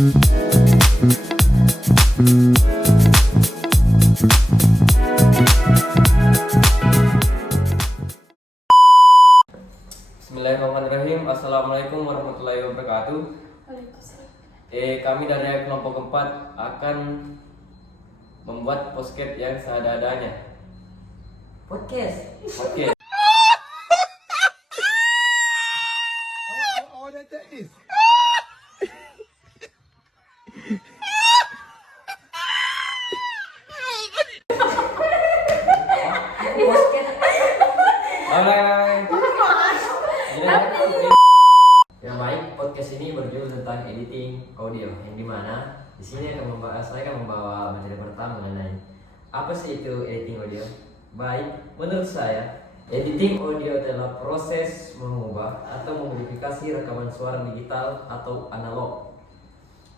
Bismillahirrahmanirrahim. Assalamualaikum warahmatullahi wabarakatuh. Kami dari kelompok 4 akan membuat podcast yang seadanya. Podcast. Podcast. Yang baik, podcast ini berjudul tentang editing audio, yang dimana di sini saya akan membawa materi pertama mengenai apa sih itu editing audio. Baik, menurut saya editing audio adalah proses mengubah atau memodifikasi rekaman suara digital atau analog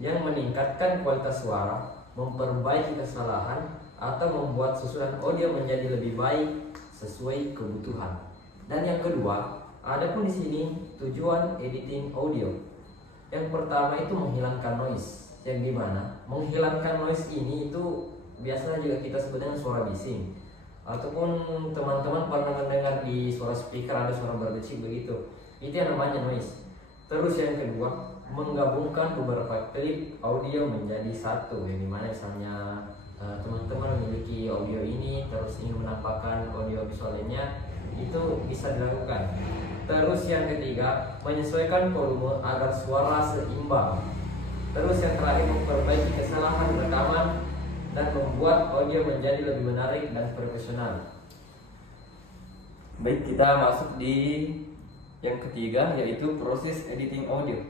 yang meningkatkan kualitas suara, memperbaiki kesalahan, atau membuat susunan audio menjadi lebih baik sesuai kebutuhan. Dan yang kedua, adapun di sini tujuan editing audio. Yang pertama itu menghilangkan noise, yang dimana menghilangkan noise ini itu biasanya juga kita sebut dengan suara bising, ataupun teman-teman pernah mendengar di suara speaker ada suara berdecik begitu. Itu yang namanya noise. Terus yang kedua, menggabungkan beberapa klip audio menjadi satu, yang dimana misalnya teman-teman memiliki audio ini terus ingin menampakkan audio visualnya, itu bisa dilakukan. Terus yang ketiga, menyesuaikan volume agar suara seimbang. Terus yang terakhir, memperbaiki kesalahan rekaman dan membuat audio menjadi lebih menarik dan profesional. Baik, kita masuk di yang ketiga, yaitu proses editing audio.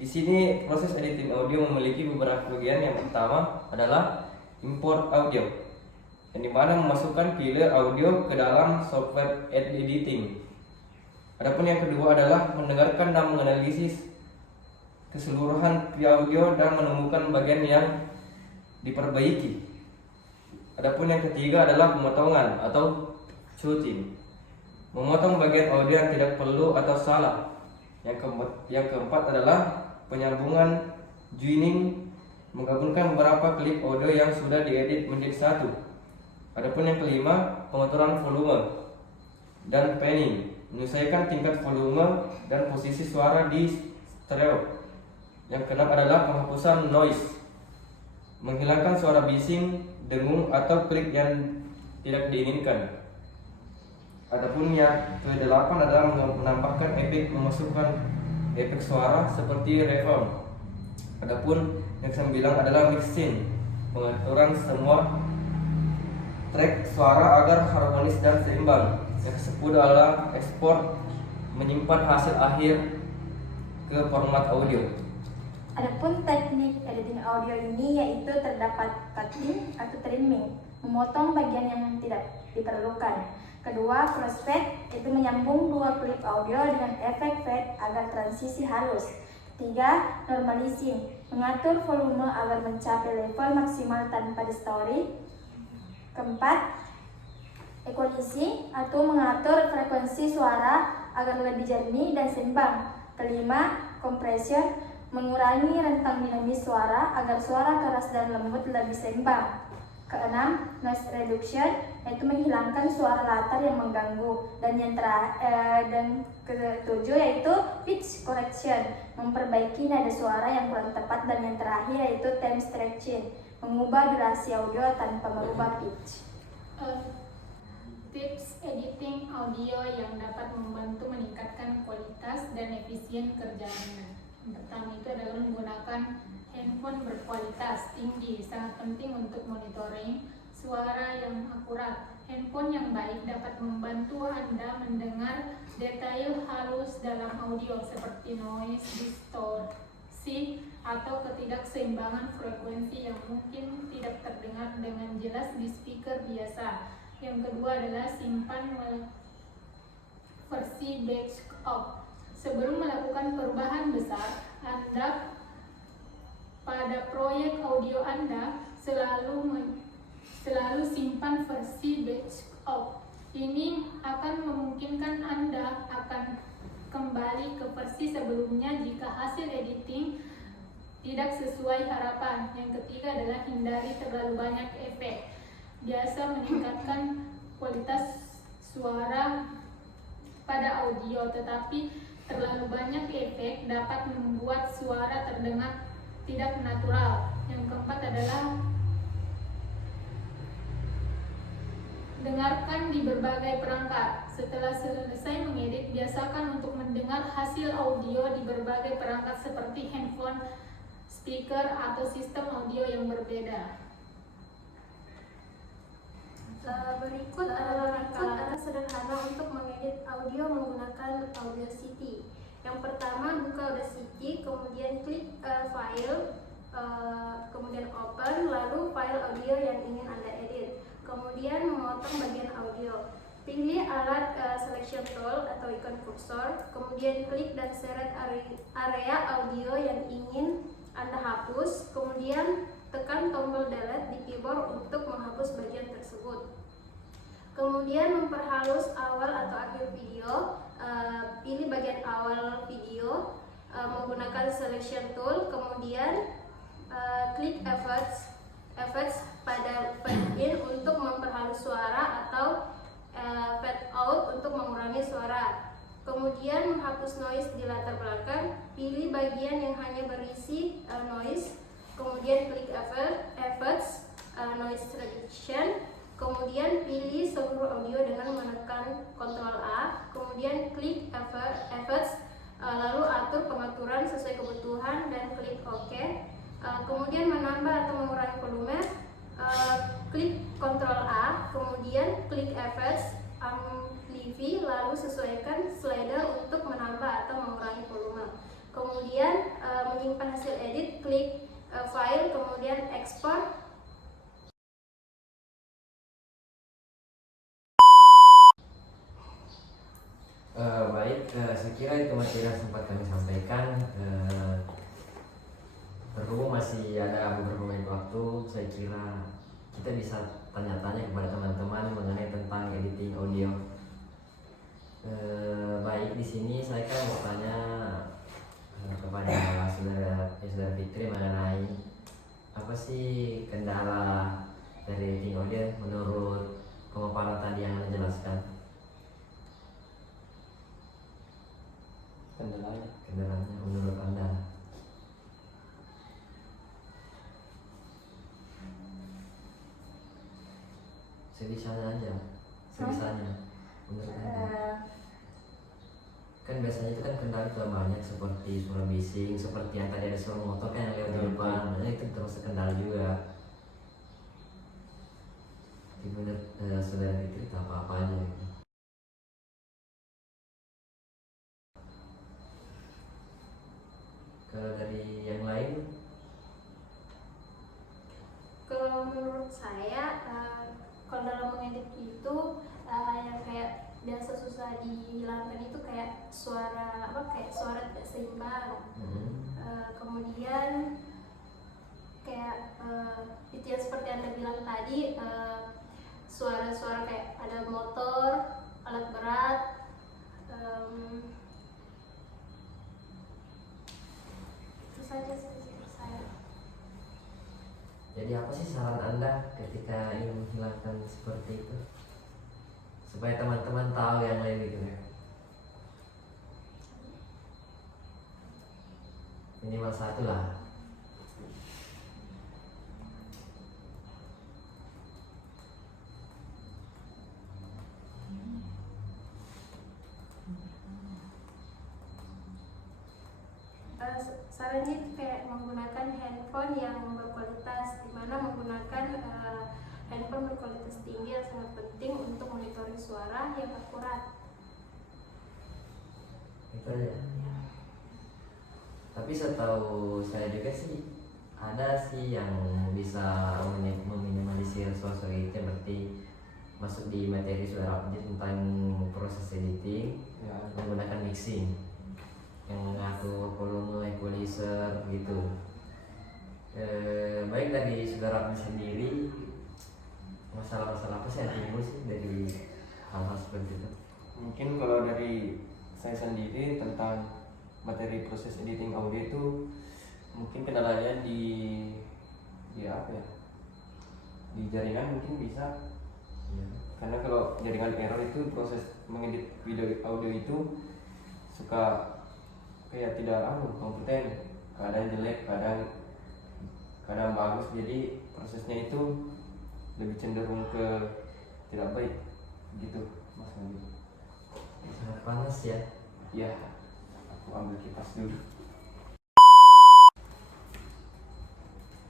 Di sini proses editing audio memiliki beberapa bagian. Yang pertama adalah import audio, yang dimana memasukkan file audio ke dalam software editing. Adapun yang kedua adalah mendengarkan dan menganalisis keseluruhan file audio dan menemukan bagian yang diperbaiki. Adapun yang ketiga adalah pemotongan atau cutting, memotong bagian audio yang tidak perlu atau salah. Yang keempat adalah penyambungan joining, menggabungkan beberapa klip audio yang sudah diedit menjadi satu. Adapun yang kelima, pengaturan volume dan panning, menyesuaikan tingkat volume dan posisi suara di stereo. Yang keenam adalah penghapusan noise, menghilangkan suara bising, dengung, atau klik yang tidak diinginkan. Adapun yang kedelapan adalah menambahkan efek, memasukkan efek suara seperti reverb. Adapun yang kesembilan adalah mixing, pengaturan semua track suara agar harmonis dan seimbang. Yang kesepuluh adalah ekspor, menyimpan hasil akhir ke format audio. Adapun teknik editing audio ini yaitu terdapat cutting atau trimming, memotong bagian yang tidak diperlukan. Kedua, crossfade, itu menyambung dua klip audio dengan efek fade agar transisi halus. Ketiga, normalizing, mengatur volume agar mencapai level maksimal tanpa distorsi. Keempat, equalizing, atau mengatur frekuensi suara agar lebih jernih dan seimbang. Kelima, compression, mengurangi rentang dinamis suara agar suara keras dan lembut lebih seimbang. Keenam, noise reduction, yaitu menghilangkan suara latar yang mengganggu. Dan ketujuh yaitu pitch correction, memperbaiki nada suara yang kurang tepat. Dan yang terakhir yaitu time stretching, mengubah durasi audio tanpa merubah pitch. Tips editing audio yang dapat membantu meningkatkan kualitas dan efisien kerjanya. Yang pertama itu adalah menggunakan handphone berkualitas tinggi, sangat penting untuk monitoring suara yang akurat. Handphone yang baik dapat membantu Anda mendengar detail halus dalam audio seperti noise, distorsi, atau ketidakseimbangan frekuensi yang mungkin tidak terdengar dengan jelas di speaker biasa. Yang kedua adalah simpan versi backup. Sebelum melakukan perubahan besar, Anda pada proyek audio Anda selalu simpan versi backup. Ini akan memungkinkan Anda akan kembali ke versi sebelumnya jika hasil editing tidak sesuai harapan. Yang ketiga adalah hindari terlalu banyak efek. Biasa meningkatkan kualitas suara pada audio, tetapi terlalu banyak efek dapat membuat suara terdengar tidak natural. Yang keempat adalah dengarkan di berbagai perangkat. Setelah selesai mengedit, biasakan untuk mendengar hasil audio di berbagai perangkat seperti handphone, speaker, atau sistem audio yang berbeda. Berikut adalah langkah sederhana untuk mengedit audio menggunakan Audacity. Yang pertama, buka Audacity, kemudian klik file, kemudian open, lalu file audio yang ingin Anda edit. Kemudian memotong bagian audio. Pilih alat selection tool atau ikon kursor, kemudian klik dan seret area audio yang ingin Anda hapus, kemudian tekan tombol delete di keyboard untuk menghapus bagian tersebut. Kemudian memperhalus awal atau akhir video, pilih bagian awal video menggunakan selection tool, kemudian klik effects pada fade in untuk memperhalus suara atau fade out untuk mengurangi suara. Kemudian menghapus noise di latar belakang, pilih bagian yang hanya berisi noise, kemudian klik effects, noise reduction. Kemudian pilih seluruh audio dengan menekan Ctrl A, kemudian klik effects, lalu atur pengaturan sesuai kebutuhan dan klik OK. Kemudian menambah atau mengurangi volume, klik Ctrl A, kemudian klik effects, amplify, lalu sesuaikan slider untuk menambah atau mengurangi volume. Kemudian menyimpan hasil edit, klik file, kemudian export. Baik, saya kira itu materi yang sempat kami sampaikan. Perlu masih ada beberapa menit waktu, saya kira kita bisa tanya-tanya kepada teman-teman mengenai tentang editing audio. Baik, di sini saya kan mau tanya kepada saudara Fitri mengenai apa sih kendala dari editing audio menurut pemaparan tadi yang Anda jelaskan. Kendalanya menurut Anda. Sebisanya aja, sebisanya menurut Anda. Kan biasanya itu kan kendala itu banyak, seperti suara bising, seperti yang tadi ada suara motor kan yang lewat di depan, nah, itu termasuk kendala juga. Menurut saudara itu apa aja gitu. Kalau dari yang lain? Kalau menurut saya, kalau dalam mengedit itu yang kayak biasa susah dihilangkan itu kayak suara tidak seimbang. Kemudian kayak itu yang seperti Anda bilang tadi, suara-suara kayak ada motor, alat berat. Itu saja sih menurut saya. Jadi apa sih saran Anda ketika ingin menghilangkan seperti itu? Supaya teman-teman tahu yang lain gitu ya. Minimal satu lah. Sarannya itu kayak menggunakan handphone yang berkualitas, dimana menggunakan handphone berkualitas tinggi yang sangat penting untuk monitoring suara yang akurat. Itu aja. Tapi setahu saya juga sih ada sih yang bisa meminimalisir suara itu, berarti masuk di materi suara update tentang proses editing ya, menggunakan mixing yang mengatur volume, equalizer gitu. Baik dari saudara sendiri, masalah-masalah apa sih yang timbul sih dari hal-hal seperti itu? Mungkin kalau dari saya sendiri tentang materi proses editing audio itu, mungkin kendalanya di jaringan mungkin bisa. Iya. Karena kalau jaringan error itu proses mengedit video audio itu suka kayak tidak kompeten, kadang jelek, kadang bagus, jadi prosesnya itu lebih cenderung ke tidak baik gitu Mas Andi. Sangat panas ya. Ya, aku ambil kipas dulu.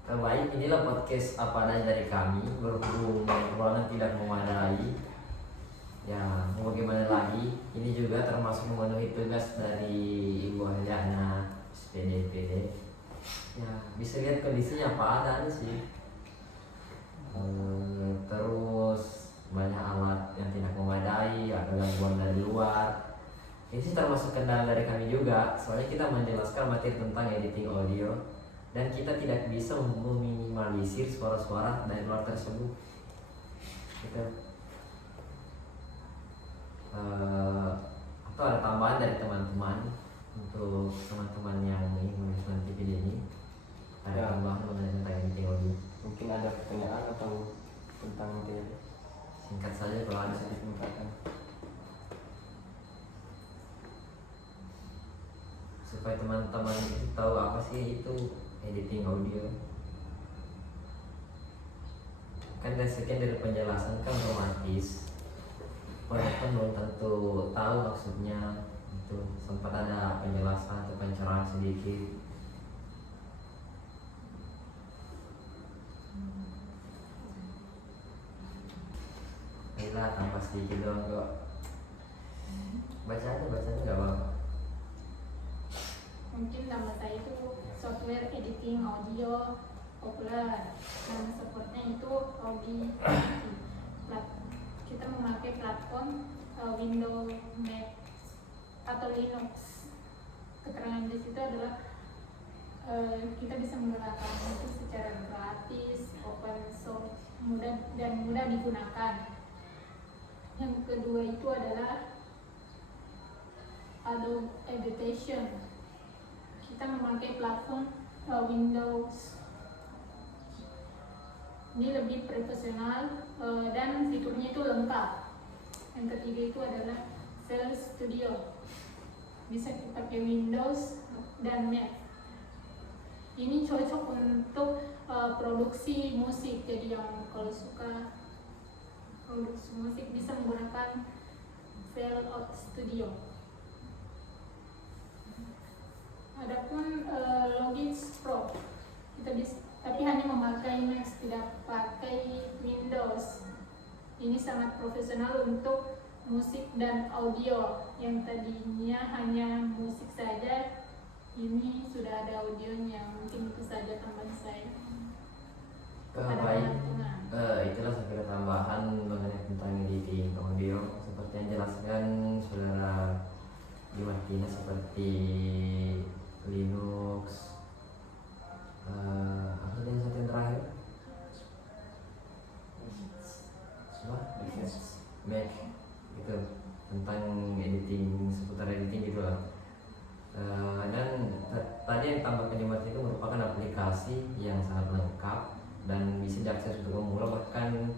Baik, inilah podcast apa adanya dari kami. Berhubung ruangan tidak memadai, ya mau bagaimana lagi. Ini juga termasuk memenuhi tugas dari Ibu Ahliana SPD. Ya bisa lihat kondisinya apa adanya sih. Terus banyak alat yang tidak memadai, ada gangguan dari luar. Ini sih termasuk kendala dari kami juga. Soalnya kita menjelaskan materi tentang editing audio dan kita tidak bisa meminimalisir suara-suara dari luar tersebut. Gitu. Atau ada tambahan dari teman-teman untuk teman-teman yang ingin menikmati video ini. Ada Ya. tambahan mengenai tentang editing audio. Mungkin ada pertanyaan atau tentang materi Singkat saja kalau ada. bisa disingkatkan. Supaya teman-teman itu tahu apa sih itu editing audio. Kan dari sekian dari penjelasan kan otomatis penonton belum tentu tahu maksudnya. Itu sempat ada penjelasan atau pencerahan sedikit. Ayolah tambah sedikit doang kok. Baca aja nggak apa-apa. Mungkin nama saya itu software editing audio populer. Nama supportnya itu Audacity. Kita memakai platform Windows, Mac atau Linux. Keterangan di situ adalah kita bisa menggunakan itu secara gratis, open source, mudah digunakan. Yang kedua itu adalah Adobe Audition. Kita memakai platform Windows. Ini lebih profesional dan fiturnya itu lengkap. Yang ketiga itu adalah Visual Studio. Bisa kita pakai Windows dan Mac. Ini cocok untuk produksi musik. Jadi yang kalau suka produksi musik bisa menggunakan Visual Studio. Adapun Logic Pro, kita bisa, tapi hanya memakai Mac, tidak pakai Windows. Ini sangat profesional untuk musik dan audio. Yang tadinya hanya musik saja, ini sudah ada audionya. Mungkin itu saja tambahan saya. Pada Baik, teman-teman. itulah sekedar tambahan mengenai tentang editing audio seperti yang jelaskan saudara Dimartina seperti Linux, apa yang satu yang terakhir? Mac, itu tentang editing, seputar editing gitu lah. Dan tadi yang tambahkan di materi itu merupakan aplikasi yang sangat lengkap dan bisa diakses untuk pemula, bahkan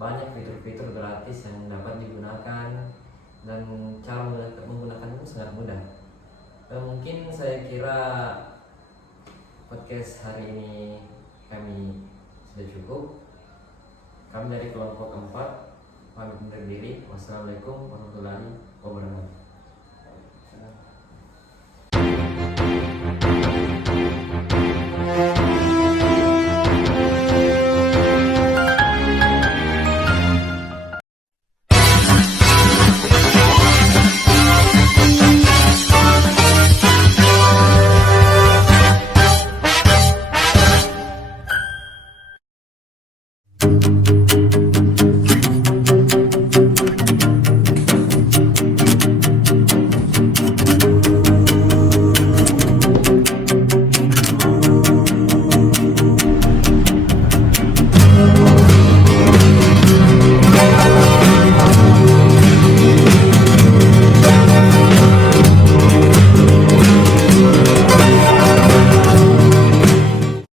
banyak fitur-fitur gratis yang dapat digunakan dan cara menggunakannya pun sangat mudah. Mungkin saya kira podcast hari ini kami sudah cukup. Kami dari kelompok 4 pamit undur diri. Wassalamualaikum warahmatullahi wabarakatuh.